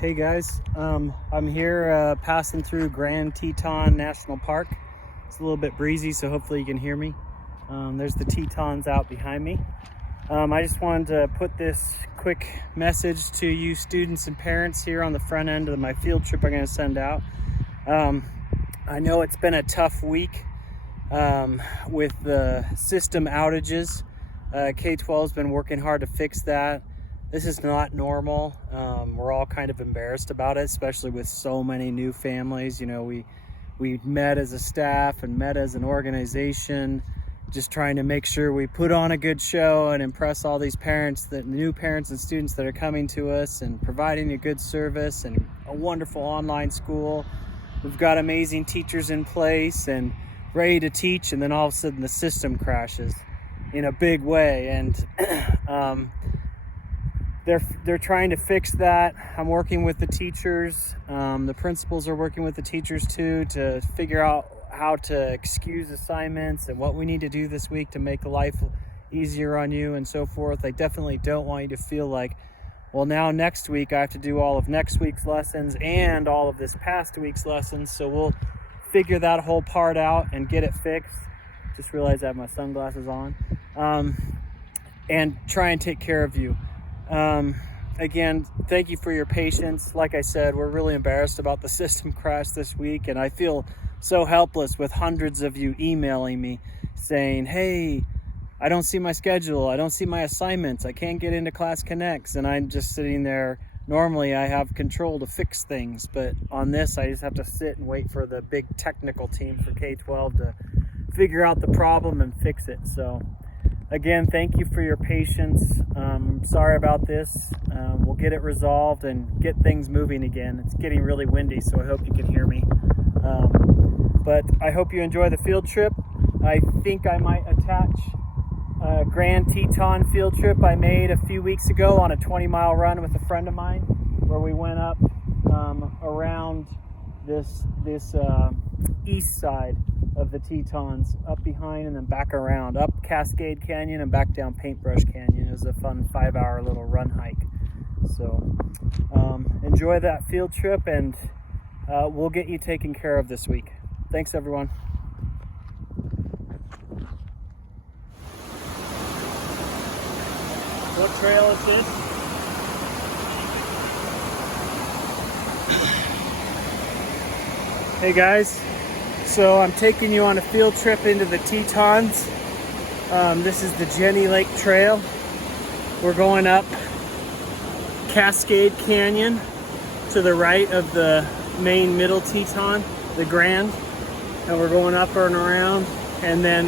Hey guys, I'm here passing through Grand Teton National Park. It's a little bit breezy, so hopefully you can hear me. There's the Tetons out behind me. I just wanted to put this quick message to you students and parents here on the front end of my field trip I'm going to send out. I know it's been a tough week with the system outages. K-12 has been working hard to fix that. This is not normal. We're all kind of embarrassed about it, especially with so many new families. You know, we met as a staff and met as an organization, just trying to make sure we put on a good show and impress all these parents, the new parents and students that are coming to us, and providing a good service and a wonderful online school. We've got amazing teachers in place and ready to teach, and then all of a sudden the system crashes in a big way, and they're trying to fix that. I'm working with the teachers. The principals are working with the teachers too to figure out how to excuse assignments and what we need to do this week to make life easier on you and so forth. I definitely don't want you to feel like, well, now next week I have to do all of next week's lessons and all of this past week's lessons. So we'll figure that whole part out and get it fixed. Just realized I have my sunglasses on. And try and take care of you. Again, thank you for your patience. Like I said, we're really embarrassed about the system crash this week, and I feel so helpless with hundreds of you emailing me saying, hey, I don't see my schedule, I don't see my assignments, I can't get into Class Connects, and I'm just sitting there. Normally I have control to fix things, but on this I just have to sit and wait for the big technical team for K-12 to figure out the problem and fix it. So again, thank you for your patience. Sorry about this. We'll get it resolved and get things moving again. It's getting really windy, so I hope you can hear me. But I hope you enjoy the field trip. I think I might attach a Grand Teton field trip I made a few weeks ago on a 20-mile run with a friend of mine, where we went up around this east side of the Tetons, up behind and then back around, up Cascade Canyon and back down Paintbrush Canyon. It was a fun 5-hour little run hike. So enjoy that field trip, and we'll get you taken care of this week. Thanks, everyone. What trail is this? Hey guys, so I'm taking you on a field trip into the Tetons. This is the Jenny Lake Trail. We're going up Cascade Canyon to the right of the main middle Teton, the Grand, and we're going up and around, and then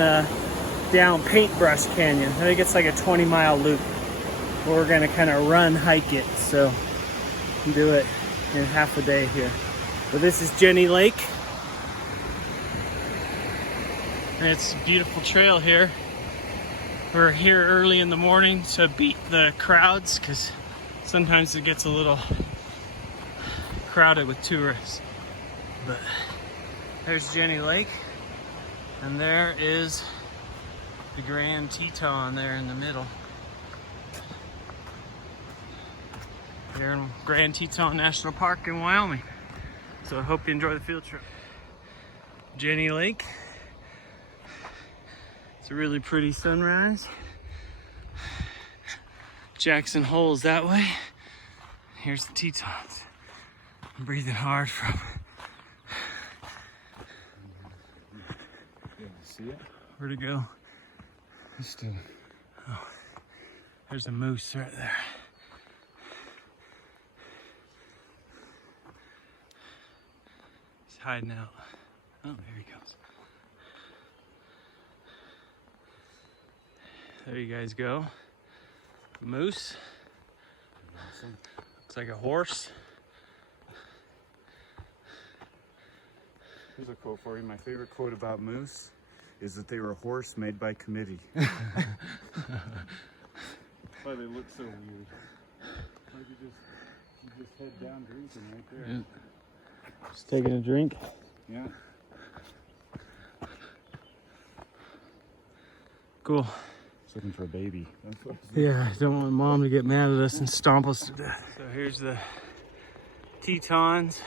down Paintbrush Canyon. I think it's like a 20-mile loop. We're gonna kind of hike it, so do it in half a day here. So this is Jenny Lake. And it's a beautiful trail here. We're here early in the morning to beat the crowds, because sometimes it gets a little crowded with tourists. But there's Jenny Lake, and there is the Grand Teton there in the middle. Here in Grand Teton National Park in Wyoming. So I hope you enjoy the field trip. Jenny Lake. It's a really pretty sunrise. Jackson Hole's that way. Here's the Tetons. I'm breathing hard from. See it? Where'd it go? Still. Oh, there's a moose right there. He's hiding out. Oh, there he comes. There you guys go. Moose. Awesome. Looks like a horse. Here's a quote for you. My favorite quote about moose is that they were a horse made by committee. Why they look so weird. Like you just head down drinking right there. Yeah. Just taking a drink. Yeah. Cool. Looking for a baby. Yeah, I don't want mom to get mad at us and stomp us to death. So here's the Tetons.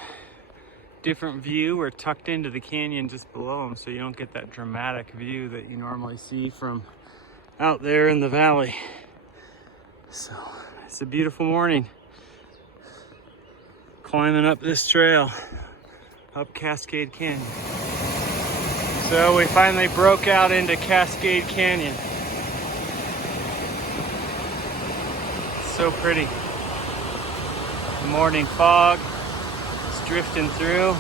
Different view. We're tucked into the canyon just below them, so you don't get that dramatic view that you normally see from out there in the valley. So it's a beautiful morning. Climbing up this trail, up Cascade Canyon. So we finally broke out into Cascade Canyon. It's so pretty. The morning fog is drifting through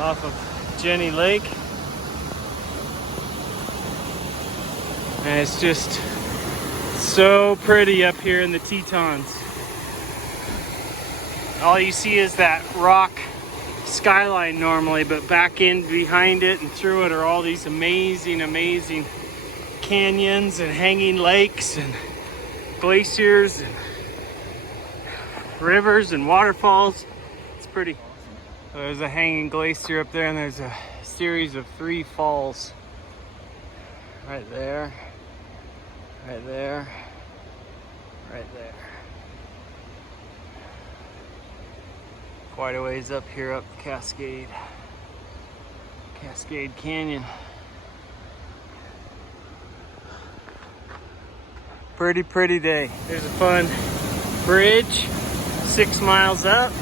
off of Jenny Lake. And it's just so pretty up here in the Tetons. All you see is that rock skyline normally, but back in behind it and through it are all these amazing, amazing canyons and hanging lakes and glaciers and rivers and waterfalls. It's pretty. So there's a hanging glacier up there, and there's a series of 3 falls. Right there, right there, right there. Quite a ways up here, up Cascade Canyon. Pretty day. There's a fun bridge 6 miles up.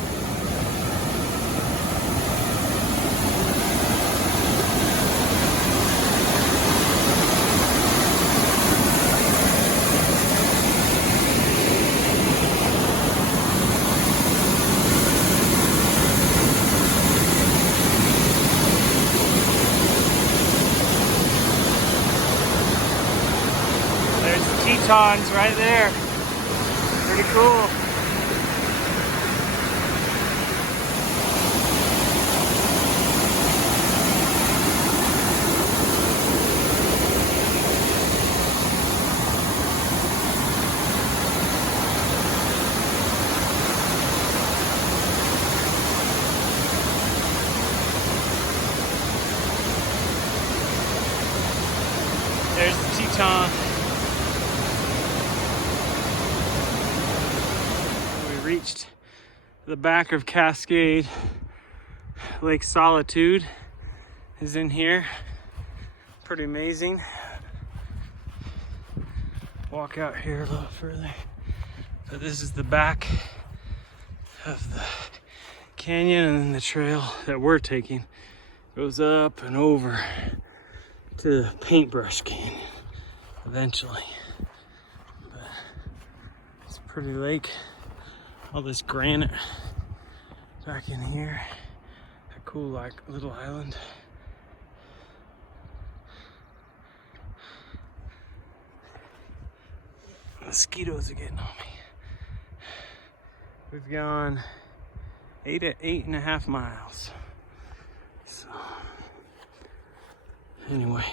Tetons right there. Pretty cool. There's the Teton. Reached the back of Cascade. Lake Solitude is in here. Pretty amazing. Walk out here a little further. So this is the back of the canyon, and then the trail that we're taking goes up and over to the Paintbrush Canyon eventually. But it's a pretty lake. All this granite back in here. A cool like little island. Mosquitoes are getting on me. We've gone 8.5 miles. So anyway,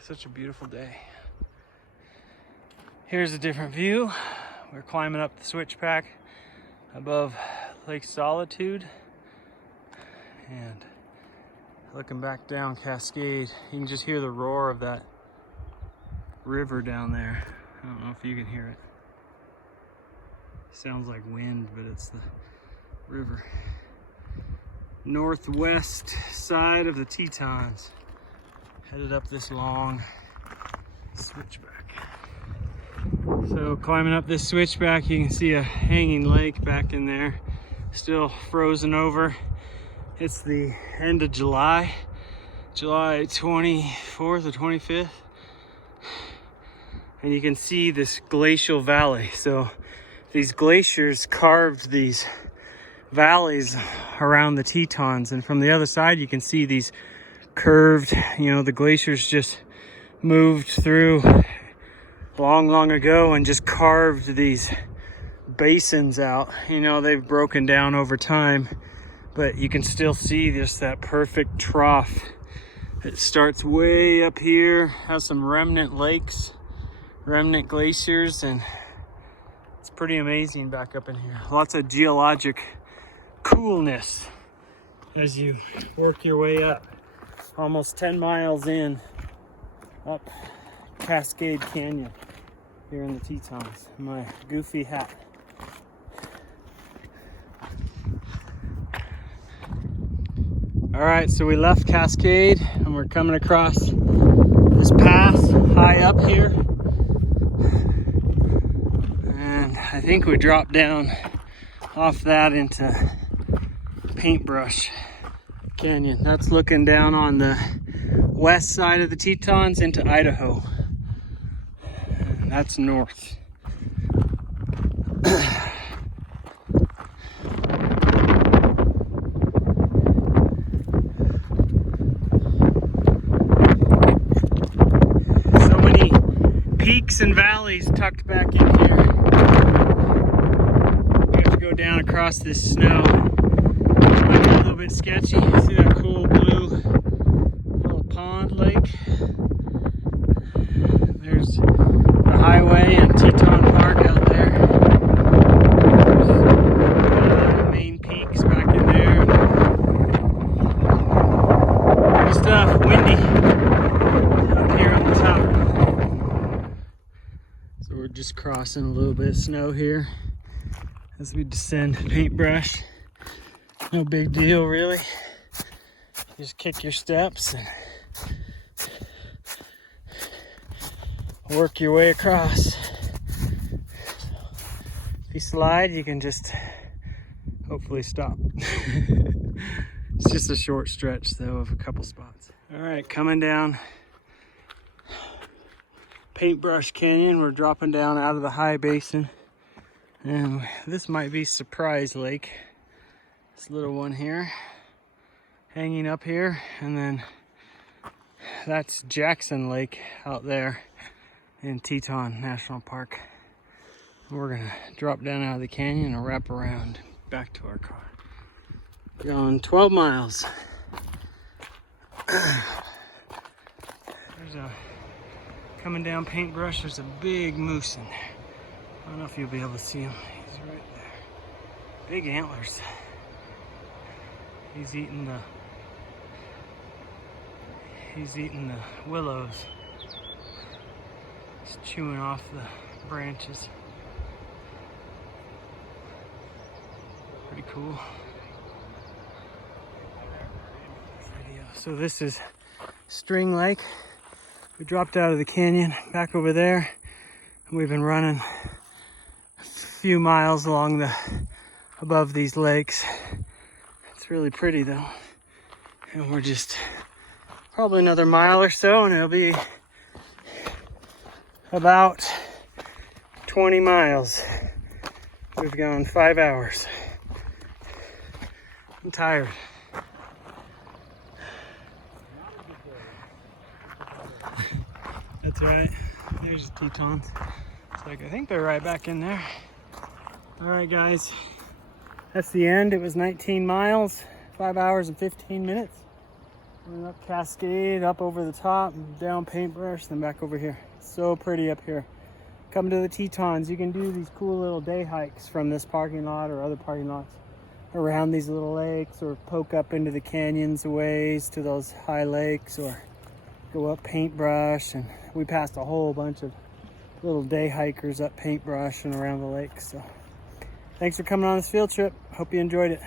such a beautiful day. Here's a different view. We're climbing up the switchback above Lake Solitude and looking back down Cascade. You can just hear the roar of that river down there. I don't know if you can hear it. Sounds like wind, but it's the river. Northwest side of the Tetons. Headed up this long switchback. So climbing up this switchback, you can see a hanging lake back in there, still frozen over. It's the end of July 24th or 25th. And you can see this glacial valley. So these glaciers carved these valleys around the Tetons, and from the other side you can see these curved, the glaciers just moved through long ago and just carved these basins out. They've broken down over time, but you can still see just that perfect trough. It starts way up here, has some remnant lakes, remnant glaciers, and it's pretty amazing back up in here. Lots of geologic coolness as you work your way up. Almost 10 miles in, up Cascade Canyon here in the Tetons. My goofy hat. All right, so we left Cascade and we're coming across this pass high up here. And I think we dropped down off that into Paintbrush Canyon. That's looking down on the west side of the Tetons into Idaho. And that's north. So many peaks and valleys tucked back in here. We have to go down across this snow. It might be a little bit sketchy. See that cool blue little pond lake? There's the highway and Teton Park out there. The main peaks back in there. Good stuff. Windy up here on the top. So we're just crossing a little bit of snow here as we descend Paintbrush. No big deal, really. Just kick your steps and work your way across. If you slide, you can just hopefully stop. It's just a short stretch, though, of a couple spots. All right, coming down Paintbrush Canyon. We're dropping down out of the high basin. And this might be Surprise Lake. This little one here, hanging up here. And then that's Jackson Lake out there in Teton National Park. We're gonna drop down out of the canyon and wrap around back to our car. Going 12 miles. Coming down Paintbrush, there's a big moose in there. I don't know if you'll be able to see him. He's right there. Big antlers. He's eating the willows. He's chewing off the branches. Pretty cool. So this is String Lake. We dropped out of the canyon back over there. We've been running a few miles along above these lakes. It's really pretty though. And we're just probably another mile or so and it'll be about 20 miles. We've gone 5 hours. I'm tired. That's right. There's the Tetons. It's like, I think they're right back in there. All right, guys. That's the end. It was 19 miles, 5 hours and 15 minutes. Went up Cascade, up over the top, down Paintbrush, then back over here. So pretty up here. Come to the Tetons. You can do these cool little day hikes from this parking lot or other parking lots around these little lakes, or poke up into the canyons a ways to those high lakes, or go up Paintbrush. And we passed a whole bunch of little day hikers up Paintbrush and around the lake. So thanks for coming on this field trip. Hope you enjoyed it.